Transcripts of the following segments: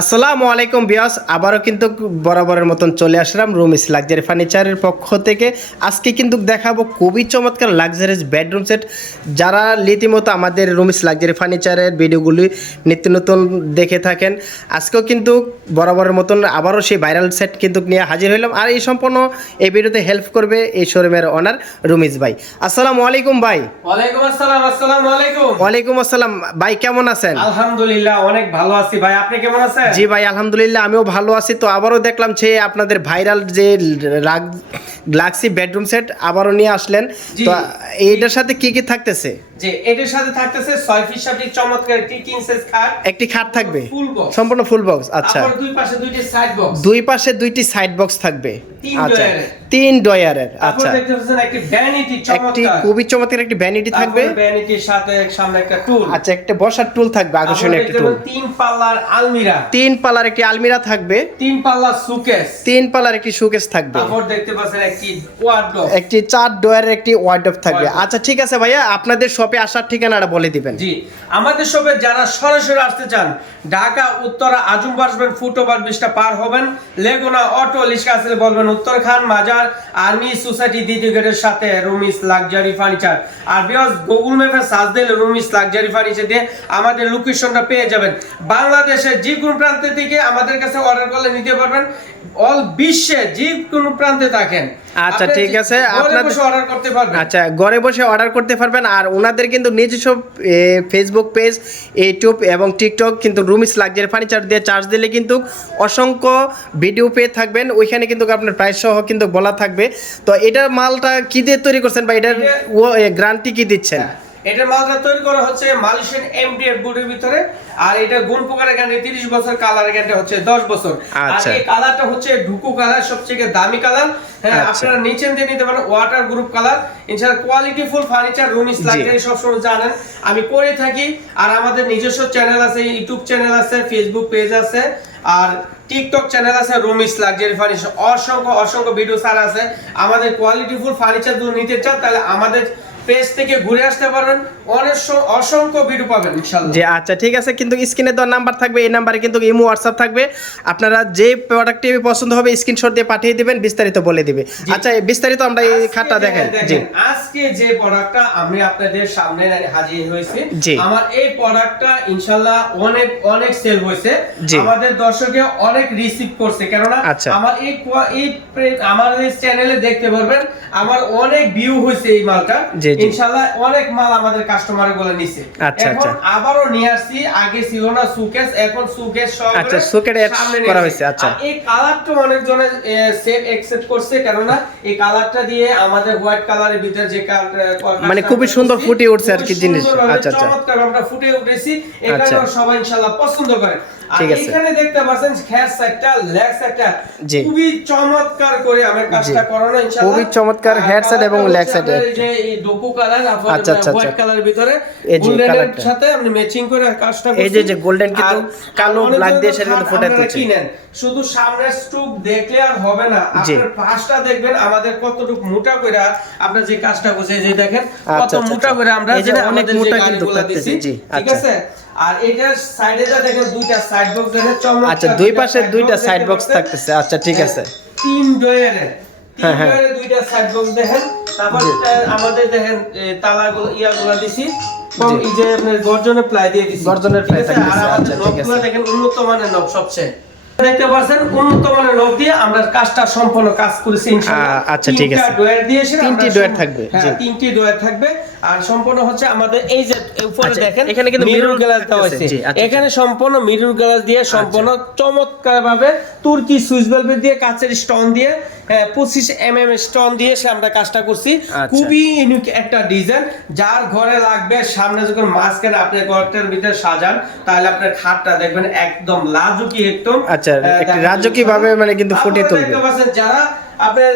আসসালামু আলাইকুম বিয়াস আবারও কিন্তু বরাবরের মতন চলে আসলাম রুমিস লাক্সারি ফার্নিচারের পক্ষ থেকে। আজকে কিন্তু দেখাবো খুবই চমৎকার লাক্সারিজ বেডরুম সেট। যারা রীতিমতো আমাদের রুমিস লাক্সারি ফার্নিচারের ভিডিওগুলি নিত্য নতুন দেখে থাকেন আজকেও কিন্তু বরাবরের মতন আবারও সেই ভাইরাল সেট কিন্তু নিয়ে হাজির হইলাম। আর এই সম্পূর্ণ এই ভিডিওতে হেল্প করবে এই শোরুমের ওনার রুমিস ভাই। আসসালামু আলাইকুম ভাই। ওয়ালাইকুম আসসালাম আসসালামু আলাইকুম। ওয়ালাইকুম আসসালাম। ভাই কেমন আছেন? আলহামদুলিল্লাহ অনেক ভালো আছি ভাই। আপনি কেমন আছেন? জি ভাই আলহামদুলিল্লাহ আমিও ভালো আছি। তো আবারও দেখলাম যে আপনাদের ভাইরাল যে গ্লাক্সি বেডরুম সেট আবারও নিয়ে আসলেন। তো এইটার সাথে কি কি থাকতেছে? যে এটার সাথে থাকতেছে ছয় ফিট সাটির চমৎকার একটি কিং সাইজ খাট। একটি খাট থাকবে? ফুল বক্স সম্পূর্ণ ফুল বক্স আচ্ছা। তারপর দুই পাশে দুইটি সাইড বক্স দুই পাশে দুইটি সাইড বক্স থাকবে। আচ্ছা। তিন ডয়ারের আচ্ছা। একটি ভ্যানিটি একটি চমৎকার। খুবই চমৎকার একটি ভ্যানিটি থাকবে। ভ্যানিটির সাথে সামনে একটা টুল আচ্ছা একটা বসার টুল থাকবে আকর্ষণীয় একটি টুল তিন পাল্লার আলমিরা। তিন পাল্লার একটি আলমিরা থাকবে। তিন পাল্লার সুকেস তিন পাল্লার একটি শোকেস থাকবে। তারপর দেখতে পাচ্ছেন একটি ওয়ার্ডরোব একটি চার ডয়ারের একটি ওয়ার্ডরোব থাকবে। আচ্ছা ঠিক আছে ভাইয়া আপনাদের শপে আসার ঠিকানাটা বলে দিবেন। জি আমাদের শপে যারা সরাসরি আসতে চান ঢাকা উত্তরা আজম আসবেন ফুটওভার ব্রিজটা পার হবেন লেগুনা অটো লিস্কা আসলে বলবেন উত্তর খান মাজার আর্মি সোসাইটি দ্বিতীয় গেটের সাথে রুমিস লাক্সারি ফার্নিচার। আর বিকজ গুগল ম্যাপে সার্চ দিলে রুমিস লাক্সারি ফার্নিচার দিয়ে আমাদের লোকেশনটা পেয়ে যাবেন। বাংলাদেশের যে কোনো প্রান্ত থেকে আমাদের কাছে অর্ডার করলে নিতে পারবেন। অল বিশ্বে যে কোনো প্রান্তে থাকেন। আচ্ছা, ঠিক আছে, ঘরে আপনাদের- বসে অর্ডার করতে পারবেন। আচ্ছা ঘরে বসে অর্ডার করতে পারবেন আর ওনাদের কিন্তু নিজস্ব ফেসবুক পেজ ইউটিউব এবং টিকটক কিন্তু রুমিস লাক্সারি ফার্নিচার দিয়ে চার্জ দিলে কিন্তু অসংখ্য ভিডিও পেয়ে থাকবেন। ওইখানে কিন্তু আপনার প্রাইস সহ কিন্তু বলা থাকবে। তো এটার মালটা কি দিয়ে তৈরি করছেন বা এটার গ্যারান্টি কি দিচ্ছেন? এটার মালটা তৈরি করা হচ্ছে মালয়েশিয়ান এমডিএফ বোর্ডের ভিতরে। আর এটা গুণ পোকার গ্যারান্টি 30 বছর কালার গ্যারান্টি হচ্ছে 10 বছর। আর আচ্ছা। এই কালারটা হচ্ছে ঢুকু কালার সবচেয়ে দামি কালার হ্যাঁ আচ্ছা। আপনারা নিচেন দিয়ে নিতে পারেন ওয়াটার গ্রুপ কালার ইনশাআল্লাহ quality full furniture room is luxury সবসময় জানেন। আমি করে থাকি আর আমাদের নিজস্ব চ্যানেল আছে ইউটিউব চ্যানেল আছে ফেসবুক পেজ আছে আর টিকটক চ্যানেল আছে রুম ইস লাক্সারি ফার্নিচার অসংখ্য অসংখ্য ভিডিও সার আছে। আমাদের কোয়ালিটি ফুল ফার্নিচার যদি নিতে চান তাহলে আমাদের পেজ থেকে ঘুরে আসতে পারবেন অনেক অসংখ্য ভিডিও পাবেন ইনশাআল্লাহ যে আচ্ছা ঠিক আছে কিন্তু স্ক্রিনে দেওয়ার নাম্বার থাকবে এই নাম্বারে কিন্তু ইমো হোয়াটসঅ্যাপ থাকবে। আপনারা যে প্রোডাক্টটি পছন্দ হবে স্ক্রিনশট দিয়ে পাঠিয়ে দিবেন বিস্তারিত বলে দিবে। আচ্ছা বিস্তারিত আমরা এই খাটটা দেখাই। জি। আজকে যে প্রোডাক্টটা আমি আপনাদের সামনে হাজির হয়েছি আমার এই প্রোডাক্টটা ইনশাআল্লাহ অনেক অনেক সেল হয়েছে। জি। আমাদের দর্শকে অনেক রিসিভ করছে কেননা আচ্ছা। আমার এই এই আমার এই চ্যানেলে দেখতে পারবেন আমার অনেক ভিউ হয়েছে এই মালটা। জি, জি। ইনশাআল্লাহ অনেক মাল আমাদের কাস্টমারগুলো নিছে আচ্ছা, আচ্ছা। আবারও নিয়ে আসছি আগে ছিল না সুকেস এখন সুকেস সহ আচ্ছা, add করা হয়েছে, আচ্ছা। এই কালারটা অনেকজনের সেট একসেপ্ট করছে কেননা এই কালারটা দিয়ে আমাদের হোয়াইট কালারের ভিতরে যে কালার মানে খুবই সুন্দর ফুটে উঠছে আর কি জিনিস। আচ্ছা, আচ্ছা। চমৎকার আমরা ফুটে উঠেছি এখানে আচ্ছা। সবাই ইনশাআল্লাহ পছন্দ করে ঠিক আছে। এখানে দেখতে পাচ্ছেন খেয়ার সাইডটা লেগ সাইডটা খুবই চমৎকার করে আমার কাজটা করানো ইনশাআল্লাহ খুবই চমৎকার আর head এবং কালারটা leg হচ্ছে side এ। আপনার এই যে এই ডোকো কালার আচ্ছা, আচ্ছা, আচ্ছা। হোয়াইট কালারের ভিতরে গোল্ডেনের সাথে আপনি ম্যাচিং করে কাজটা এই যে যে golden কিন্তু কালো অনেকজন দিয়ে সেটা কিন্তু ফুটে তুলছে। শুধু সামনের স্টুক দেখলে আর হবে না আপনার পাশটা দেখবেন আমাদের কতটুকু মোটা করে আপনার যে কাজটা করছে যে দেখেন কত আচ্ছা, আচ্ছা, মোটা করে আমরা এই যে অনেক মোটা কিন্তু জি, ঠিক আচ্ছা। আছে আর এটার সাইডে যা দেখেন দুইটা সাইড বক্স দেখেন চমৎকার আচ্ছা দুই পাশে দুইটা সাইড বক্স থাকতেছে। আচ্ছা ঠিক আছে। তিন ডয়ারে তিন হ্যাঁ, হ্যাঁ। ডয়ারে দুইটা সাইড বক্স দেখেন। তারপর আমাদের দেখেন তালাগুলো ইয়াগুলো দিছি। কম এই আপনার গর্জনের প্লাই দিয়ে দিছি। গর্জনের ঠিক থাকতেছে, আচ্ছা, ঠিক আছে। দেখেন উন্নত মানের নব সবচেয়ে। দেখতে পাচ্ছেন উন্নত মানের নব দিয়ে আমরা কাজটা সম্পূর্ণ কাজ করেছি আচ্ছা, ঠিক আছে। ডয়ার দিয়েছি তিনটি ডয়ার থাকবে, হ্যাঁ তিনটি ডয়ার থাকবে। আর সম্পূর্ণ হচ্ছে আমাদের এই যে উপরে আচ্ছা, দেখেন এখানে কিন্তু মিরর গ্লাস দেওয়া হয়েছে আচ্ছা, এখানে সম্পূর্ণ মিরর গ্লাস দিয়ে সম্পূর্ণ চমৎকার ভাবে তুর্কি সুইচ বাল্ব দিয়ে কাচের স্টোন দিয়ে পঁচিশ এম এম স্টোন দিয়ে সে আমরা কাজটা করছি আচ্ছা। খুবই ইউনিক একটা ডিজাইন যার ঘরে লাগবে সামনে যখন মাঝখানে আপনি ঘরটার ভিতরে সাজান তাহলে আপনার খাটটা দেখবেন একদম লাজুকি একদম আচ্ছা, আহ, একটি দেখা রাজকী যাবে। ভাবে মানে কিন্তু আপনারা তুলবে। যারা আপনার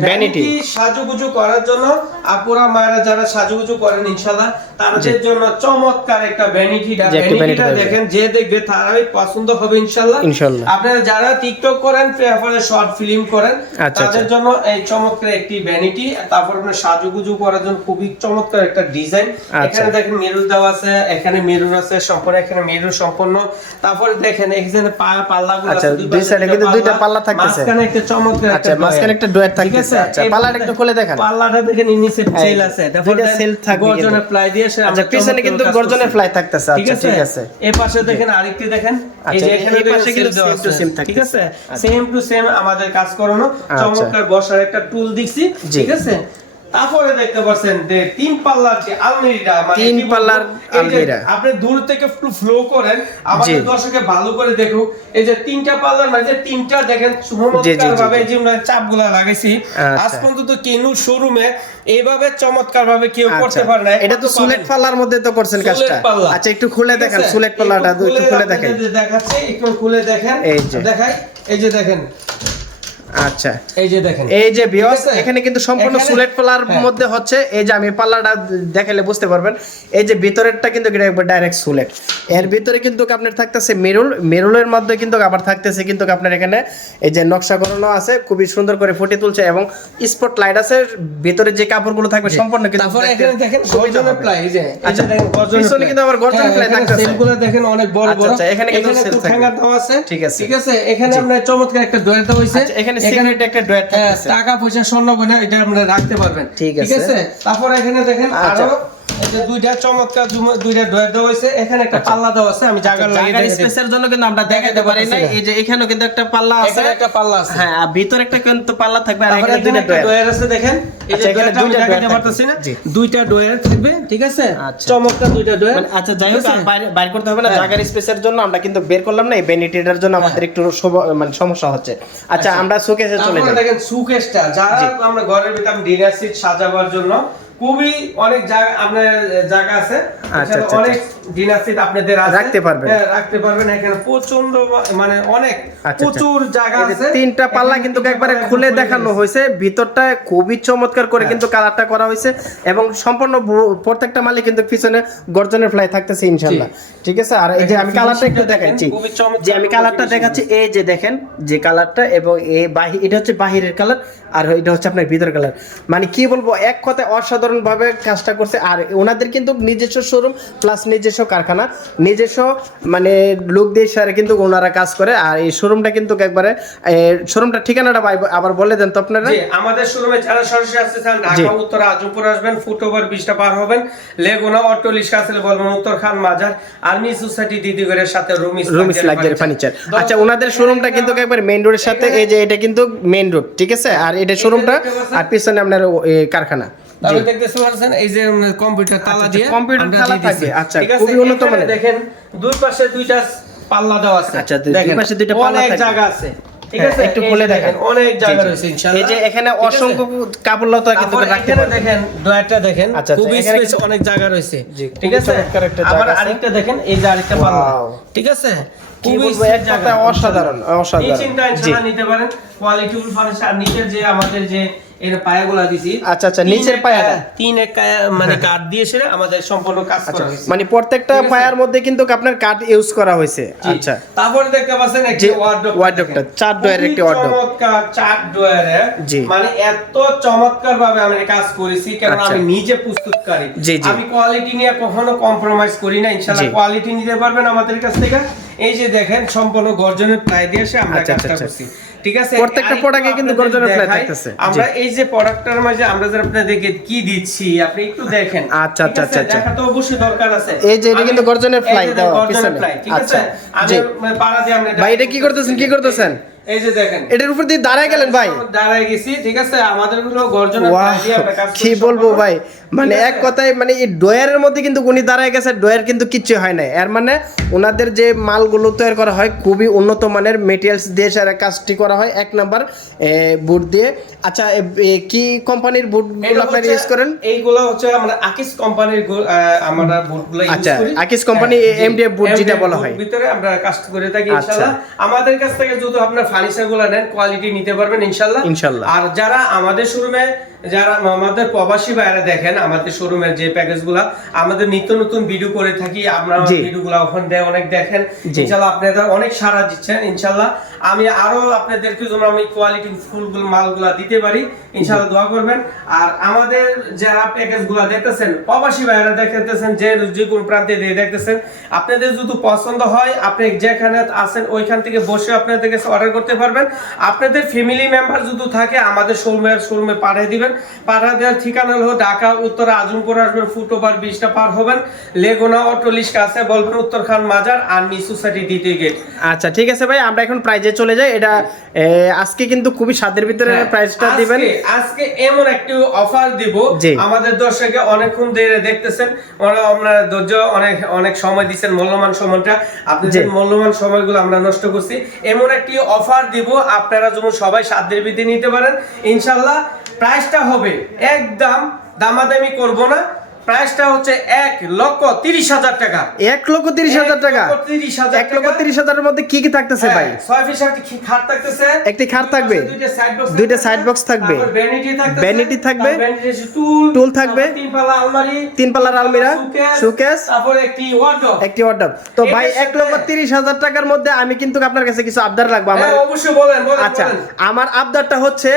ভ্যানিটি সাজুগুজু করার জন্য? আপুরা মায়েরা যারা সাজুগুজু করেন ইনশাআল্লাহ তাদের জন্য চমৎকার একটা ভ্যানিটি জি, ভ্যানিটিটা দেখেন যে দেখবে তারাই পছন্দ হবে ইনশাআল্লাহ। ইনশাআল্লাহ। আপনারা যারা টিকটক করেন তারপরে শর্ট ফিল্ম করেন আচ্ছা, তাদের জন্য এই চমৎকার একটি ভ্যানিটি তারপর আপনার সাজুগুজু করার জন্য খুবই চমৎকার একটা ডিজাইন আচ্ছা। এখানে দেখেন মেরুর দেওয়া আছে এখানে মেরুর আছে সম্পূর্ণ এখানে মেরুর সম্পূর্ণ। তারপরে দেখেন এখানে পা- পাল্লাগুলো আচ্ছা, আছে, দুই এ কিন্তু দুইটা পাল্লা থাকতেছে। মাঝখানে একটা চমৎকার একটা আচ্ছা, মাঝখানে একটা ডয়ার ঠিক আছে? আচ্ছা, পাল্লাটা একটু খুলে দেখেন। পাল্লাটা দেখেন নিচে হ্যাঁ, সেল আছে। তারপর দুইটা সেল থাকে গর্জনের প্লাই দিয়ে আচ্ছা, পিছনে কিন্তু গর্জনের করছি। থাকতেছে। আচ্ছা, ঠিক আছে। এই পাশে দেখেন আরেকটি দেখেন। এই আচ্ছা, যে এখানে এই পাশে কিন্তু সেম টু সেম থাকে ঠিক আছে? সেম টু সেম আমাদের কাজ করানো। আচ্ছা। চমৎকার বসার একটা টুল দিছি ঠিক আছে? তারপরে দেখতে পাচ্ছেন যে তিন পাল্লার যে আলমিরা মানে তিন পাল্লার আলমিরা। আপনি দূর থেকে ফ্লো করেন আমাদের দর্শকে ভালো করে দেখুক এই যে তিনটা পাল্লার মাঝে তিনটা দেখেন চমৎকার ভাবে এই যে চাপগুলা লাগাইছি আচ্ছা। আজ পর্যন্ত কেনু শোরুমে এইভাবে চমৎকার ভাবে কেউ করতে আচ্ছা, পারে না এটা তো সুলেট পাল্লার মধ্যে তো করছেন কাজটা। আচ্ছা একটু খুলে দেখেন সুলেট পাল্লাটা একটু খুলে দেখেন। দেখাচ্ছি একটু খুলে দেখেন। এই যে। দেখাই এই যে দেখেন। আচ্ছা। এই যে দেখেন। এই যে বিয়স এখানে কিন্তু সম্পূর্ণ সুলেট পাল্লার হ্যাঁ। মধ্যে হচ্ছে এই যে আমি পাল্লাটা দেখালে বুঝতে পারবেন। এই যে ভিতরেরটা কিন্তু ডাইরেক্ট সুলেট এর ভিতরে কিন্তু আপনার থাকতেছে মেরুল। মেরুলের মধ্যে কিন্তু আবার থাকতেছে কিন্তু আপনার এখানে এই যে নকশা করানো আছে খুবই সুন্দর করে ফুটে তুলছে এবং স্পট লাইট আছে। ভিতরে যে কাপড়গুলো থাকবে সম্পূর্ণ কিন্তু তারপরে এখানে দেখেন গর্জনের প্লাই এই যে আচ্ছা, পিছনে কিন্তু আবার গর্জনের হ্যাঁ, এখানে থাকতেছে। সেলগুলো দেখেন অনেক বড় আচ্ছা, বড়। আচ্ছা, এখানে কিন্তু সেল আছে। ঠিক আছে। ঠিক আছে এখানে আমরা চমৎকার একটা দেওয়া হইছে আচ্ছা, এখানে সিগারেট একটা ডয়ার টাকা পয়সা স্বর্ণ গয়না এটা আমরা রাখতে পারবেন ঠিক আছে। তারপর এখানে দেখেন আচ্ছা। আরও দুইটা চমৎকার দুইটা ডয়ার দেওয়া হইছে এখানে একটা পাল্লা দেওয়া আছে আমি জায়গা জায়গার স্পেসের জন্য কিন্তু আমরা দেখাতে পারি না এই যে এখানেও কিন্তু একটা পাল্লা আছে। একটা পাল্লা আছে। হ্যাঁ আর ভিতরে একটা কিন্তু পাল্লা থাকবে আর এখানে এখানে দুইটা ডয়ার ডয়ার আছে দেখেন। এই যে আচ্ছা, এখানে ডয়ারটা আমি দুইটা দেখাতে পারতেছি না। দুইটা ডয়ার থাকবে ঠিক আছে? আচ্ছা। চমৎকার দুইটা ডয়ার মানে আচ্ছা যাই হোক ঠিক আছে? আর বাইরে বাইর করতে হবে না হ্যাঁ। জায়গার স্পেসের জন্য আমরা কিন্তু বের করলাম না এই জন্য আমাদের একটু মানে সমস্যা হচ্ছে। আচ্ছা আমরা শোকেসে চলে যাই। দেখেন সুকেশটা যারা আমরা ঘরের ভিতরে ডিনার সিট সাজাবার জন্য খুবই অনেক জায়গা আপনার জায়গা আছে। আচ্ছা, আচ্ছা, অনেক ডিনার আপনাদের আছে। রাখতে পারবেন। হ্যাঁ, রাখতে পারবেন। এখানে প্রচণ্ড মানে অনেক আচ্ছা। প্রচুর জায়গা আছে। তিনটা পাল্লা কিন্তু একবারে খুলে দেখানো হয়েছে। ভিতরটা খুবই চমৎকার করে হ্যাঁ। কিন্তু কালারটা করা হয়েছে এবং সম্পূর্ণ প্রত্যেকটা মালে কিন্তু পিছনে গর্জনের ফ্লাই থাকতেছে ইনশাল্লাহ। ঠিক আছে? আর এই যে আমি কালারটা একটু দেখাচ্ছি। যে আমি কালারটা দেখাচ্ছি এই যে দেখেন যে কালারটা এবং এই বাহি এটা হচ্ছে বাহিরের কালার আর এটা হচ্ছে আপনার ভিতরের কালার মানে কি বলব এক কথায় অসাধারণ ভাবে কাজটা করছে। আর ওনাদের কিন্তু নিজস্ব শোরুম প্লাস নিজস্ব কারখানা নিজস্ব মানে লোক দিয়ে সারে কিন্তু ওনারা কাজ করে। আর এই শোরুমটা কিন্তু একবারে শোরুমটা ঠিকানাটা আবার বলে দেন তো আপনারা। জি আমাদের শোরুমে যারা সরাসরি আসতে চান ঢাকা উত্তর আজমপুর আসবেন ফুট ওভার বিশটা পার হবেন। লেগুনা অটো লিস্কা আসলে বলবেন উত্তর খান মাজার আর্মি সোসাইটি দ্বিতীয়গড়ের সাথে রুমিস রুমিস লাক্সারি ফার্নিচার আচ্ছা ওনাদের শোরুমটা কিন্তু একবার মেইন রোডের সাথে এই যে এটা কিন্তু মেইন রোড ঠিক আছে? আর এটা শোরুমটা আর পিছনে আপনার কারখানা। তাহলে দেখতে পাচ্ছেন এই যে কম্পিউটার তালা দিয়ে কম্পিউটার তালা। থাকবে, আচ্ছা, খুবই উন্নত মানের। দেখেন দুই পাশে দুইটা পাল্লা দেওয়া আছে। আচ্ছা, দুই- পাশে দুইটা পাল্লা অনেক জায়গা আছে। ঠিক হ্যাঁ, আছে? একটু খুলে দেখেন অনেক জায়গা। রয়েছে ইনশাআল্লাহ এই যে এখানে অসংখ্য কাপড় লতা কিন্তু রাখতে পারবেন দেখেন ডয়ারটা দেখেন আচ্ছা, আচ্ছা, খুবই স্পেস অনেক জায়গা রয়েছে। ঠিক আছে? আবার আরেকটা দেখেন এই যে আরেকটা পাল্লা। ঠিক আছে? অসাধারণ এই অসাধারণ চিন্তা ইনশাআল্লাহ নিতে পারেন। কোয়ালিটি ফার্নিচার আর নিচের যে আমাদের যে এর পায়াগুলা দিছি। আচ্ছা, আচ্ছা, নিচের পায়াটা? তিন এক মানে কাঠ দিয়ে সেরে আমাদের সম্পূর্ণ কাজ করা হয়েছে। মানে প্রত্যেকটা পায়ার মধ্যে কিন্তু আপনার কাঠ ইউজ করা হয়েছে। আচ্ছা। তারপরে দেখতে পাচ্ছেন একটি ওয়ার্ডরোব wardrobe-টা, চার ডয়ারের একটি wardrobe। চমৎকার চার ডয়ারে জি। মানে এত চমৎকার ভাবে আমি কাজ করেছি কারণ আচ্ছা। আমি নিজে প্রস্তুতকারী। আমি কোয়ালিটি নিয়ে কখনো কম্প্রোমাইজ করি না। ইনশাআল্লাহ কোয়ালিটি নিতে পারবেন আমাদের কাছ থেকে। এই যে দেখেন সম্পূর্ণ গর্জনের প্লাই দিয়ে এসে আমরা আচ্ছা, কাজটা আচ্ছা, করছি। ঠিক আছে? প্রত্যেকটা product-এ কিন্তু গর্জনের দেখাই। থাকতেছে। আমরা এই যে প্রোডাক্টটার মাঝে আমরা যে আপনাদেরকে কি দিচ্ছি আপনি একটু দেখেন। আচ্ছা, আচ্ছা, আচ্ছা, আচ্ছা। দেখা তো অবশ্যই দরকার আছে। এই যে এটা কিন্তু গর্জনের দেওয়া গর্জনের পিছনে। ঠিক আচ্ছা, আছে আমি মানে পাড়া দিয়ে আমরা ভাই এটা কি করতেছেন? কি করতেছেন? এই যে দেখেন। এটার উপর দিয়ে দাঁড়ায় গেলেন ভাই। দাঁড়ায় গেছি ঠিক আছে? আমাদেরগুলো গর্জনের ওয়াহ দিয়ে আমরা কাজ কি বলব ভাই? মানে এক কথায় মানে এই ডয়ারের মধ্যে কিন্তু উনি দাঁড়ায় গেছে ডয়ার কিন্তু কিচ্ছু হয় না এর মানে ওনাদের যে মালগুলো তৈরি করা হয় খুবই উন্নত মানের মেটেরিয়ালস দিয়ে সারা কাজটি করা হয়। এক নাম্বার বুট দিয়ে। আচ্ছা কি কোম্পানির বুটগুলো এটা আপনারা ইউজ করেন? এইগুলো হচ্ছে আমরা আকিস কোম্পানির আমরা বুটগুলো ইউজ আচ্ছা, করি। আকিস জি, MDF boot যেটা বলা হয়। ভিতরে আমরা কাজ করে থাকি আচ্ছা। ইনশাআল্লাহ আমাদের কাছ থেকে যদি আপনার ফার্নিচারগুলো নেন কোয়ালিটি নিতে পারবেন ইনশাল্লাহ। ইনশাল্লাহ। আর যারা আমাদের শোরুমে যারা আমাদের প্রবাসী বাইরে দেখেন আমাদের শোরুমের যে প্যাকেজগুলা আমাদের নিত্য নতুন ভিডিও করে থাকি। আমরা জি। ভিডিও গুলা ওখানে দেয় অনেক দেখেন। জি। ইনশাল্লাহ আপনারা অনেক সাড়া দিচ্ছেন ইনশাল্লাহ। আমি আরও আপনাদেরকে জন্য আমি কোয়ালিটি ফুলগুলো মালগুলা দিতে পারি। ইনশাল্লাহ দোয়া করবেন। আর আমাদের যারা প্যাকেজগুলা দেখতেছেন প্রবাসী বাইরে দেখতেছেন যে যে কোনো প্রান্তে দিয়ে দেখতেছেন আপনাদের যদি পছন্দ হয় আপনি যেখানে আছেন ওইখান থেকে বসে আপনাদের কাছে অর্ডার করতে পারবেন। আপনাদের ফ্যামিলি মেম্বার যদি থাকে আমাদের শোরুমে শোরুমে পাঠিয়ে দিবেন। পাঠিয়ে দেওয়ার ঠিকানা হলো ঢাকা উত্তরা আজমপুর আসবেন ফুট ওভার ব্রিজটা পার হবেন লেগুনা অটোলিশ কাছে বলবেন উত্তরখান মাজার আর্মি সোসাইটি দ্বিতীয় গেট আচ্ছা ঠিক আছে ভাই আমরা এখন প্রাইজে চলে যাই। এটা আজকে কিন্তু খুবই স্বাদের ভিতরে হ্যাঁ, প্রাইসটা দিবেন। আজকে- এমন একটি অফার দিব। আমাদের দর্শকে অনেকক্ষণ ধরে দেখতেছেন ওরা আপনারা ধৈর্য অনেক অনেক সময় দিচ্ছেন মূল্যবান সময়টা। আপনাদের। মূল্যবান সময়গুলো আমরা নষ্ট করছি এমন একটি অফার দিব। আপনারা যেমন সবাই সাধ্যের বিধি নিতে পারেন ইনশাল্লাহ প্রাইসটা হবে একদম দামাদামি করব না। প্রাইসটা হচ্ছে এক লক্ষ তিরিশ হাজার টাকা। এক লক্ষ তিরিশ হাজার টাকা? এক লক্ষ তিরিশ হাজারের মধ্যে কি কি থাকতেছে ভাই? হ্যাঁ, ছয় পিস একটি খাট থাকতেছে। একটি খাট থাকবে। দুইটা সাইড বক্স থাকবে। ভ্যানিটি থাকবে। টুল থাকবে। তিন পাল্লা আলমারি তিন পাল্লার আলমিরা, showcase, তারপর একটি ওয়ার্ডরোব একটি অর্ডার তো ভাই এক লক্ষ তিরিশ হাজার টাকার মধ্যে আমি কিন্তু আপনার কাছে কিছু আবদার রাখব। আমার হ্যাঁ অবশ্যই বলেন আচ্ছা আমার আবদারটা হচ্ছে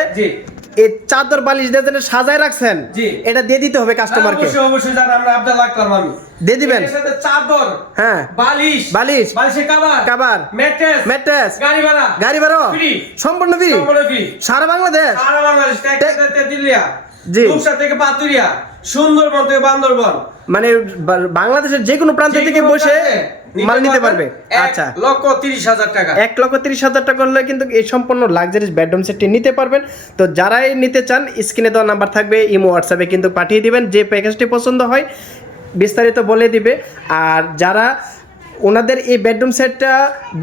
এই চাদর বালিশ দিয়ে সাজায় রাখছেন এটা দিয়ে দিতে হবে কাস্টমারকে অবশ্যই অবশ্যই জান আমরা আবদার আমি। দিয়ে দিবেন? সাথে চাদর হ্যাঁ। বালিশ বালিশ, বালিশের কভার কভার, ম্যাট্রেস ম্যাট্রেস গাড়ি ভাড়া গাড়ি ভাড়া। Free। সম্পূর্ণ ফ্রি সম্পূর্ণ free। সারা বাংলাদেশ। সারা বাংলাদেশ তেতুলিয়া। জি। রূপসা থেকে পাতুরিয়া সুন্দরবন থেকে বান্দরবন। মানে বাংলাদেশের যে কোনো প্রান্ত থেকে বসে মাল নিতে পারবে? আচ্ছা। লক্ষ তিরিশ হাজার টাকা। এক লক্ষ তিরিশ হাজার টাকা হলে কিন্তু এই সম্পূর্ণ লাক্সারিস বেডরুম সেটটি নিতে পারবেন। তো যারাই নিতে চান স্ক্রিনে দেওয়া নাম্বার থাকবে ইমো হোয়াটসঅ্যাপে কিন্তু পাঠিয়ে দিবেন। যে প্যাকেজটি পছন্দ হয় বিস্তারিত বলে দিবে। আর যারা ওনাদের এই বেডরুম সেটটা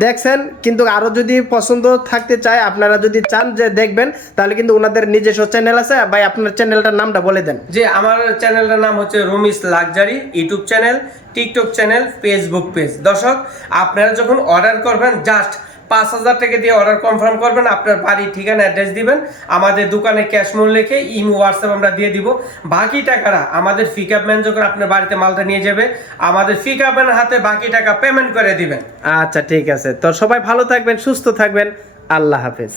দেখছেন, কিন্তু আরও যদি পছন্দ থাকতে চায়, আপনারা যদি চান যে দেখবেন, তাহলে কিন্তু ওনাদের নিজস্ব চ্যানেল আছে। ভাই, আপনার চ্যানেলটার নামটা বলে দেন। যে আমার চ্যানেলটার নাম হচ্ছে Room Is Luxury YouTube channel TikTok channel Facebook page দর্শক, আপনারা যখন অর্ডার করবেন জাস্ট পাঁচ হাজার টাকা দিয়ে অর্ডার কনফার্ম করবেন, আপনার বাড়ির ঠিকানা অ্যাড্রেস দিবেন, আমাদের দোকানে ক্যাশ মূল রেখে ইমো হোয়াটসঅ্যাপ আমরা দিয়ে দিব। বাকি টাকাটা আমাদের পিক আপ ম্যান যখন আপনার বাড়িতে মালটা নিয়ে যাবে, আমাদের পিক আপ ম্যানের হাতে বাকি টাকা পেমেন্ট করে দিবেন। আচ্ছা ঠিক আছে। তো সবাই ভালো থাকবেন, সুস্থ থাকবেন। আল্লাহ হাফেজ।